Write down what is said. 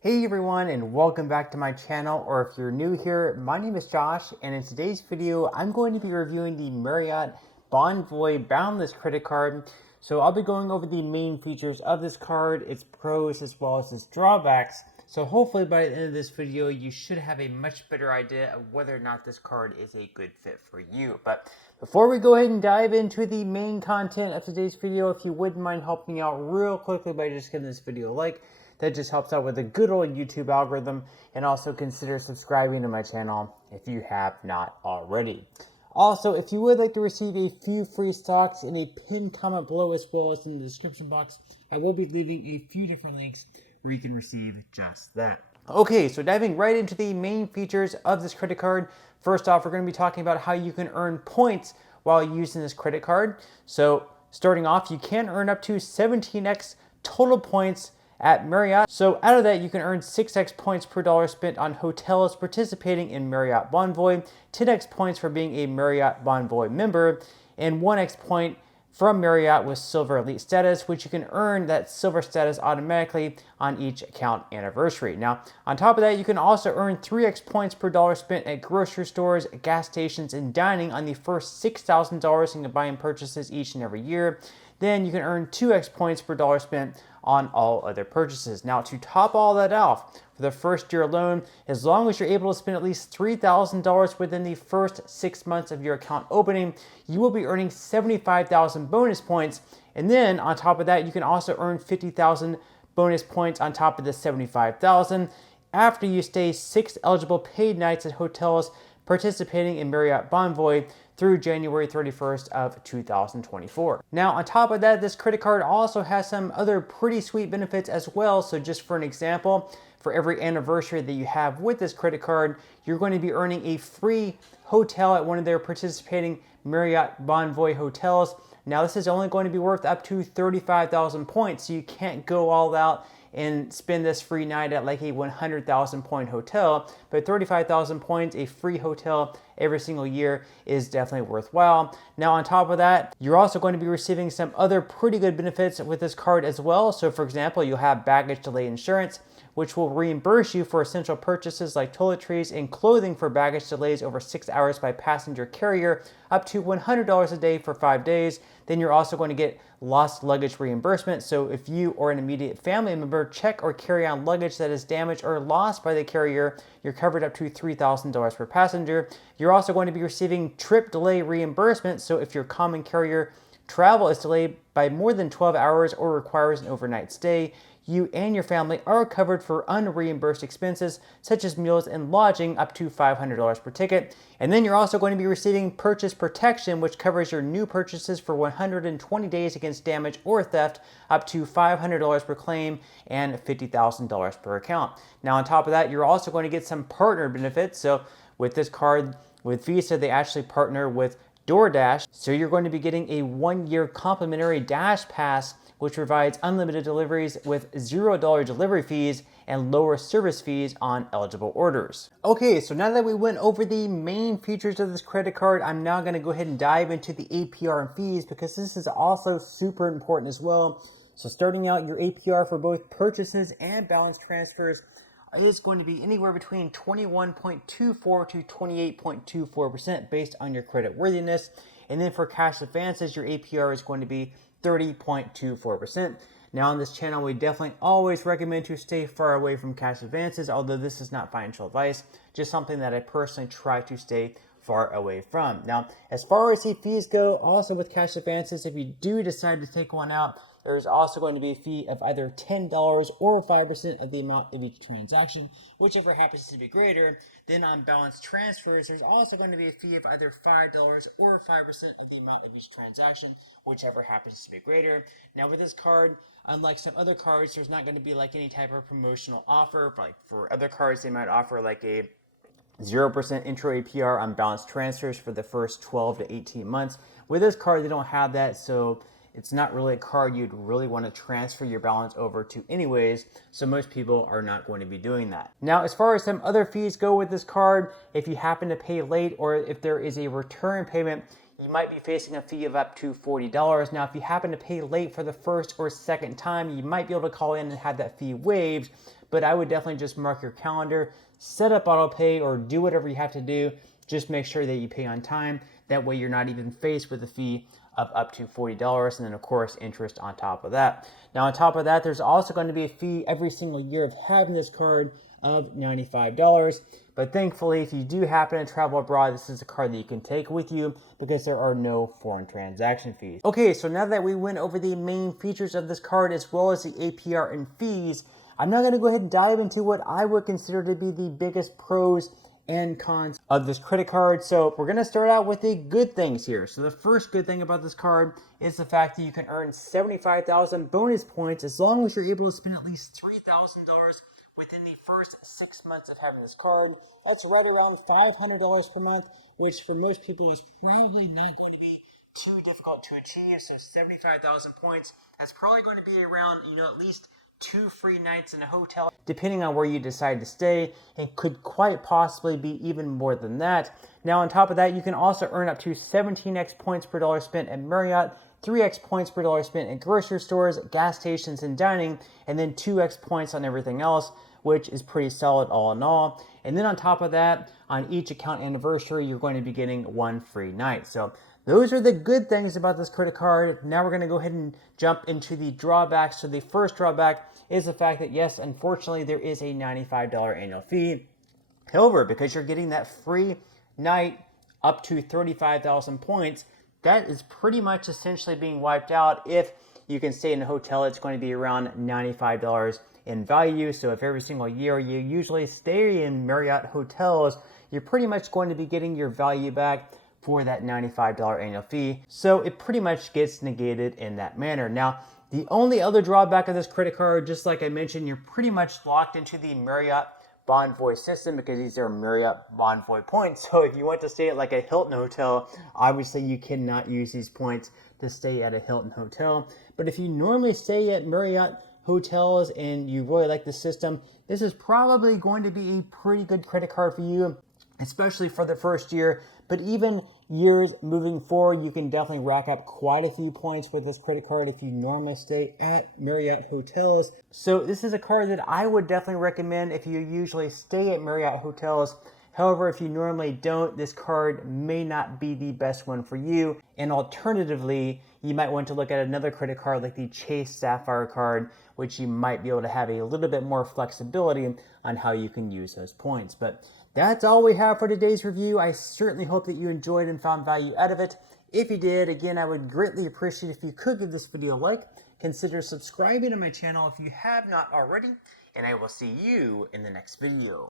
Hey everyone, and welcome back to my channel, or if you're new here, my name is Josh, and in today's video I'm going to be reviewing the Marriott Bonvoy Boundless credit card. So I'll be going over the main features of this card, its pros as well as its drawbacks. So hopefully by the end of this video you should have a much better idea of whether or not this card is a good fit for you. But before we go ahead and dive into the main content of today's video, if you wouldn't mind helping me out real quickly by just giving this video a like, that just helps out with the good old YouTube algorithm, and also consider subscribing to my channel if you have not already. Also, if you would like to receive a few free stocks in a pinned comment below as well as in the description box, I will be leaving a few different links where you can receive just that. Okay, so diving right into the main features of this credit card. First off, we're going to be talking about how you can earn points while using this credit card. So starting off, you can earn up to 17x total points at Marriott. So out of that, you can earn 6x points per dollar spent on hotels participating in Marriott Bonvoy, 10x points for being a Marriott Bonvoy member, and 1x point from Marriott with Silver Elite status, which you can earn that Silver status automatically on each account anniversary. Now, on top of that, you can also earn 3x points per dollar spent at grocery stores, gas stations, and dining on the first $6,000 in combined purchases each and every year. Then you can earn 2x points per dollar spent on all other purchases. Now, to top all that off, for the first year alone, as long as you're able to spend at least $3,000 within the first 6 months of your account opening, you will be earning 75,000 bonus points. And then on top of that, you can also earn 50,000 bonus points on top of the 75,000 after you stay 6 eligible paid nights at hotels participating in Marriott Bonvoy through January 31st of 2024. Now, on top of that, this credit card also has some other pretty sweet benefits as well. So just for an example, for every anniversary that you have with this credit card, you're going to be earning a free hotel at one of their participating Marriott Bonvoy hotels. Now, this is only going to be worth up to 35,000 points, so you can't go all out and spend this free night at like a 100,000 point hotel, but 35,000 points, a free hotel every single year, is definitely worthwhile. Now, on top of that, you're also going to be receiving some other pretty good benefits with this card as well. So for example, you'll have baggage delay insurance, which will reimburse you for essential purchases like toiletries and clothing for baggage delays over 6 hours by passenger carrier, up to $100 a day for 5 days. Then you're also going to get lost luggage reimbursement. So if you or an immediate family member check or carry on luggage that is damaged or lost by the carrier, you're covered up to $3,000 per passenger. You're also going to be receiving trip delay reimbursement. So if your common carrier travel is delayed by more than 12 hours or requires an overnight stay, you and your family are covered for unreimbursed expenses such as meals and lodging up to $500 per ticket. And then you're also going to be receiving purchase protection, which covers your new purchases for 120 days against damage or theft, up to $500 per claim and $50,000 per account. Now, on top of that, you're also going to get some partner benefits. So with this card, with Visa, they actually partner with DoorDash. So you're going to be getting a 1-year complimentary Dash Pass, which provides unlimited deliveries with $0 delivery fees and lower service fees on eligible orders. Okay, so now that we went over the main features of this credit card, I'm now going to go ahead and dive into the APR and fees, because this is also super important as well. So starting out, your APR for both purchases and balance transfers is going to be anywhere between 21.24 to 28.24% based on your credit worthiness. And then for cash advances, your APR is going to be 30.24%. Now on this channel, we definitely always recommend to stay far away from cash advances, although this is not financial advice, just something that I personally try to stay far away from. Now, as far as the fees go, also with cash advances, if you do decide to take one out, there's also going to be a fee of either $10 or 5% of the amount of each transaction, whichever happens to be greater. Then on balance transfers, there's also going to be a fee of either $5 or 5% of the amount of each transaction, whichever happens to be greater. Now with this card, unlike some other cards, there's not going to be like any type of promotional offer. Like for other cards, they might offer like a 0% intro APR on balance transfers for the first 12 to 18 months. With this card, they don't have that, so it's not really a card you'd really want to transfer your balance over to anyways, so most people are not going to be doing that. Now, as far as some other fees go with this card, if you happen to pay late or if there is a return payment, you might be facing a fee of up to $40. Now, if you happen to pay late for the first or second time, you might be able to call in and have that fee waived. but I would definitely just mark your calendar, set up auto pay, or do whatever you have to do. Just make sure that you pay on time. That way you're not even faced with a fee of up to $40, and then of course interest on top of that. Now on top of that, there's also going to be a fee every single year of having this card of $95. But thankfully, if you do happen to travel abroad, this is a card that you can take with you because there are no foreign transaction fees. Okay, so now that we went over the main features of this card as well as the APR and fees, I'm now going to go ahead and dive into what I would consider to be the biggest pros and cons of this credit card. So we're going to start out with the good things here. So the first good thing about this card is the fact that you can earn 75,000 bonus points as long as you're able to spend at least $3,000 within the first 6 months of having this card. That's right around $500 per month, which for most people is probably not going to be too difficult to achieve. So 75,000 points, that's probably going to be around, at least 2 free nights in a hotel. Depending on where you decide to stay, it could quite possibly be even more than that. Now on top of that, you can also earn up to 17x points per dollar spent at Marriott, 3x points per dollar spent at grocery stores, gas stations, and dining, and then 2x points on everything else, which is pretty solid all in all. And then on top of that, on each account anniversary, you're going to be getting 1 free night. So those are the good things about this credit card. Now we're going to go ahead and jump into the drawbacks. So the first drawback is the fact that, yes, unfortunately, there is a $95 annual fee. However, because you're getting that free night up to 35,000 points, that is pretty much essentially being wiped out. If you can stay in a hotel, it's going to be around $95 in value. So if every single year you usually stay in Marriott hotels, you're pretty much going to be getting your value back for that $95 annual fee. So it pretty much gets negated in that manner. Now, the only other drawback of this credit card, just like I mentioned, you're pretty much locked into the Marriott Bonvoy system because these are Marriott Bonvoy points. So if you want to stay at like a Hilton hotel, obviously you cannot use these points to stay at a Hilton hotel. But if you normally stay at Marriott hotels and you really like the system, this is probably going to be a pretty good credit card for you, especially for the first year. But even years moving forward, you can definitely rack up quite a few points with this credit card if you normally stay at Marriott hotels. So this is a card that I would definitely recommend if you usually stay at Marriott hotels. However, if you normally don't, this card may not be the best one for you. And alternatively, you might want to look at another credit card like the Chase Sapphire card, which you might be able to have a little bit more flexibility on how you can use those points. But that's all we have for today's review. I certainly hope that you enjoyed and found value out of it. If you did, again, I would greatly appreciate if you could give this video a like. Consider subscribing to my channel if you have not already, and I will see you in the next video.